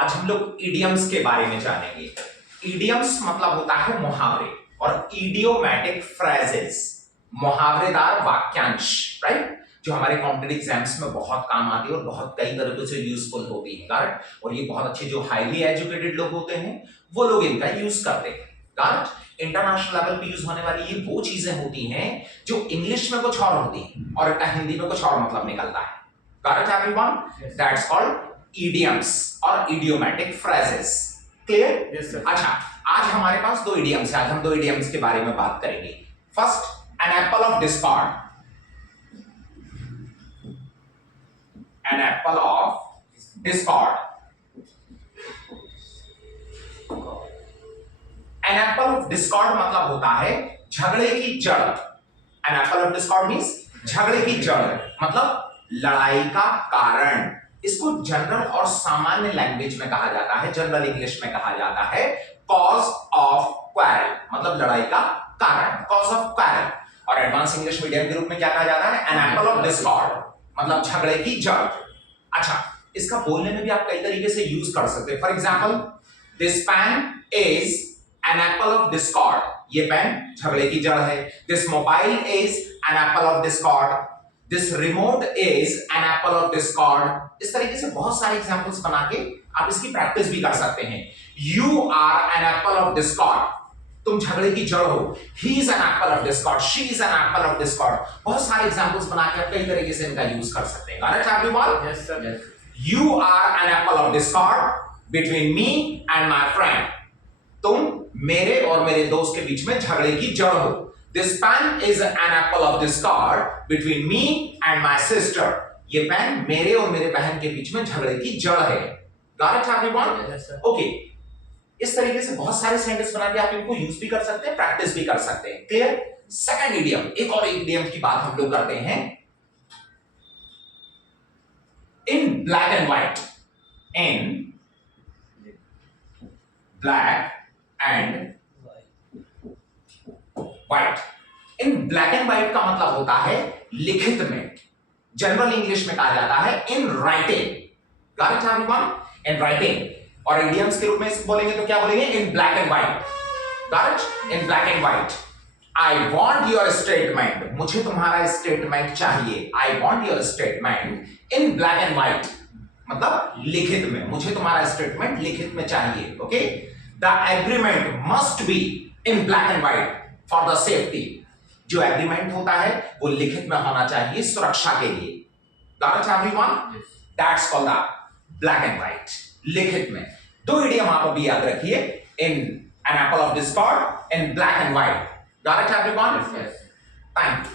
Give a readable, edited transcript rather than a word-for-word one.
आज हम लोग इडियम्स के बारे में जानेंगे। इडियम्स मतलब होता है मुहावरे और इडियोमैटिक फ्रेजेस मुहावरेदार वाक्यांश, राइट, जो हमारे कॉम्पिटिटिव एग्जाम्स में बहुत काम आती है और बहुत कई तरीकों से यूजफुल होती है। गार्ड, और ये बहुत अच्छे जो हाईली एजुकेटेड लोग होते हैं वो लोग इनका यूज करते हैं। गार्ड, इंटरनेशनल लेवल पे यूज होने वाली ये वो चीजें होती हैं जो इंग्लिश में कुछ और होती हैं और इनका हिंदी में कुछ और मतलब निकलता है। Guard everyone, that's called idioms और idiomatic phrases। Clear? Yes, sir. अच्छा, आज हमारे पास दो idioms है। आज हम दो idioms के बारे में बात करेंगे। First, an apple of discord। an apple of discord। an apple of discord मतलब होता है झगड़े की जड़। an apple of discord means झगड़े की जड़ मतलब लड़ाई का कारण। इसको जनरल और सामान्य लैंग्वेज में कहा जाता है, जनरल इंग्लिश में कहा जाता है कॉज ऑफ क्वारल, मतलब लड़ाई का कारण, कॉज ऑफ क्वारल। और एडवांस इंग्लिश मीडियम के रूप में क्या कहा जाता है? एन एप्पल ऑफ डिस्कॉर्ड, मतलब झगड़े की जड़। अच्छा, इसका बोलने में भी आप कई तरीके से यूज कर सकते हैं। For example, this pen is an apple of discord, ये पेन झगड़े की जड़ है। This mobile is an apple of discord, this remote is an apple of discord. इस तरीके से बहुत सारे एग्जांपल्स बना के आप इसकी प्रैक्टिस भी कर सकते हैं। You are an apple of discord, तुम झगड़े की जड़ हो। He is an apple of discord, she is an apple of discord. बहुत सारे एग्जांपल्स बना के आप कई तरीके से इनका यूज कर सकते हैं। Correct everyone? Yes, sir. Yes. You are an apple of discord between me and my friend. तुम मेरे और मेरे दोस्त के बीच में झगड़े की जड़ हो। This pen is an apple of discord between me and my sister. ये पेन मेरे और मेरे बहन के बीच में झगड़े की जड़ है। Got it everyone? Yes, sir. Okay. इस तरीके से बहुत सारे सेंटेंस बना के आप इनको यूज भी कर सकते हैं, प्रैक्टिस भी कर सकते हैं। क्लियर? सेकंड इडियम, एक और इडियम की बात हम लोग करते हैं। In black and white, in black and white, in black and white का मतलब होता है लिखित में। जनरल इंग्लिश में कहा जाता है in writing। Got it everyone? In writing। और इडियम्स के रूप में इसको बोलेंगे तो क्या बोलेंगे? In black and white। Got it? In black and white। I want your statement, मुझे तुम्हारा स्टेटमेंट चाहिए। I want your statement in black and white, मतलब लिखित में, मुझे तुम्हारा स्टेटमेंट लिखित में चाहिए। Okay? The agreement must be in black and white for the safety। जो एग्रीमेंट होता है वो लिखित में होना चाहिए सुरक्षा के लिए। Got it everyone? That's called the black and white, लिखित में। दो इडियम आप अभी याद रखिए, in an apple of discord, in black and white। Got it everyone? Yes. Thank you।